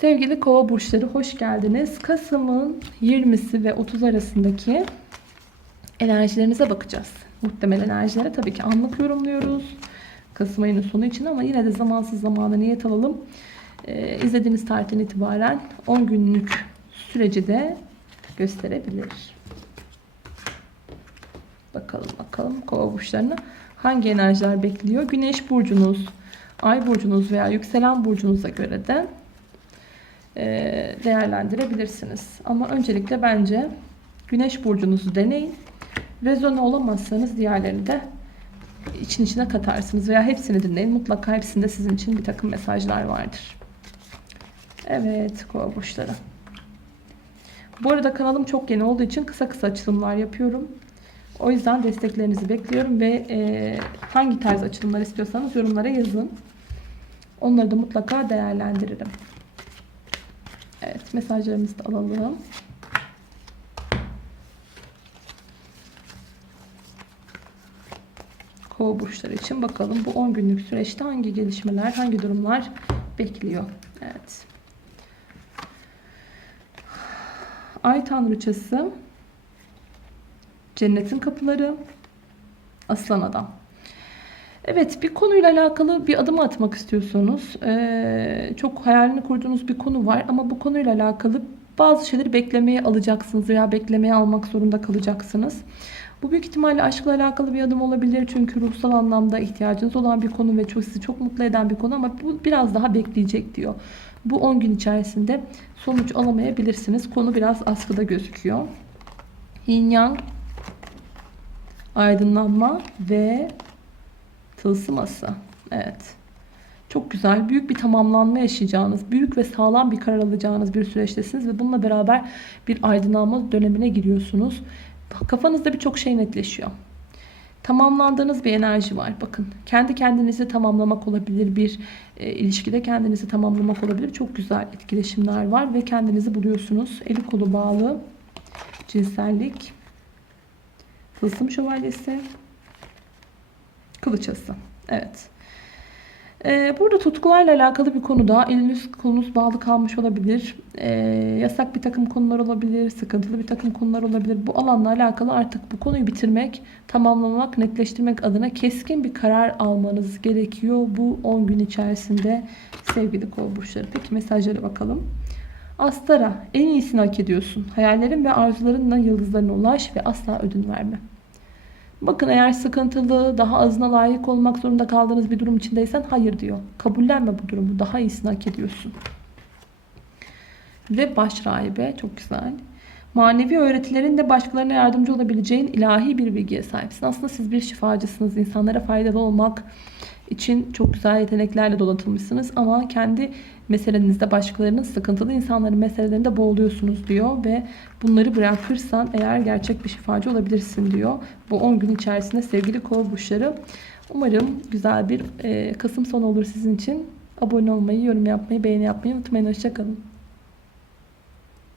Sevgili kova burçları hoş geldiniz. Kasım'ın 20'si ve 30 arasındaki enerjilerinize bakacağız. Muhtemel enerjilere tabii ki anlık yorumluyoruz. Kasım ayının sonu için ama yine de zamansız zamana niyet alalım. Ee, izlediğiniz tarihten itibaren 10 günlük süreci de gösterebilir. Bakalım bakalım kova burçlarına hangi enerjiler bekliyor? Güneş burcunuz, ay burcunuz veya yükselen burcunuza göre de değerlendirebilirsiniz. Ama öncelikle bence güneş burcunuzu deneyin. Rezone olamazsanız diğerlerini de için içine katarsınız veya hepsini dinleyin. Mutlaka hepsinde sizin için bir takım mesajlar vardır. Evet kova burçları. Bu arada kanalım çok yeni olduğu için kısa kısa açılımlar yapıyorum. O yüzden desteklerinizi bekliyorum ve e, hangi tarz açılımlar istiyorsanız yorumlara yazın. Onları da mutlaka değerlendiririm. Mesajlarımızı da alalım. Kova burçları için bakalım bu 10 günlük süreçte hangi gelişmeler, hangi durumlar bekliyor. Evet. Ay tanrıçası Cennetin kapıları Aslan adam. Evet bir konuyla alakalı bir adım atmak istiyorsunuz. Ee, çok hayalini kurduğunuz bir konu var ama bu konuyla alakalı bazı şeyleri beklemeye alacaksınız veya beklemeye almak zorunda kalacaksınız. Bu büyük ihtimalle aşkla alakalı bir adım olabilir. Çünkü ruhsal anlamda ihtiyacınız olan bir konu ve çok sizi çok mutlu eden bir konu ama bu biraz daha bekleyecek diyor. Bu 10 gün içerisinde sonuç alamayabilirsiniz. Konu biraz askıda gözüküyor. Yin Yang aydınlanma ve tılsım ası. Evet. Çok güzel. Büyük bir tamamlanma yaşayacağınız, büyük ve sağlam bir karar alacağınız bir süreçtesiniz ve bununla beraber bir aydınlanma dönemine giriyorsunuz. Kafanızda birçok şey netleşiyor. Tamamlandığınız bir enerji var. Bakın kendi kendinizi tamamlamak olabilir. Bir e, ilişkide kendinizi tamamlamak olabilir. Çok güzel etkileşimler var ve kendinizi buluyorsunuz. Eli kolu bağlı. Cinsellik. Tılsım şövalyesi. Kılıç ası. Evet. Ee, burada tutkularla alakalı bir konuda eliniz kolunuz bağlı kalmış olabilir. Ee, yasak bir takım konular olabilir. Sıkıntılı bir takım konular olabilir. Bu alanla alakalı artık bu konuyu bitirmek, tamamlamak, netleştirmek adına keskin bir karar almanız gerekiyor. Bu 10 gün içerisinde sevgili kova burçları. Peki mesajlara bakalım. Astara en iyisini hak ediyorsun. Hayallerin ve arzularınla yıldızlarına ulaş ve asla ödün verme. Bakın eğer sıkıntılı, daha azına layık olmak zorunda kaldığınız bir durum içindeysen hayır diyor. Kabullenme bu durumu. Daha iyisini hak ediyorsun. Ve baş rahibe çok güzel. Manevi öğretilerinde başkalarına yardımcı olabileceğin ilahi bir bilgiye sahipsin. Aslında siz bir şifacısınız. İnsanlara faydalı olmak için çok güzel yeteneklerle donatılmışsınız ama kendi meselenizde başkalarının sıkıntılı insanların meselelerinde boğuluyorsunuz diyor ve bunları bırakırsan eğer gerçek bir şifacı olabilirsin diyor. Bu 10 gün içerisinde sevgili kova burçları umarım güzel bir e, Kasım sonu olur sizin için. Abone olmayı, yorum yapmayı, beğeni yapmayı unutmayın. Hoşçakalın.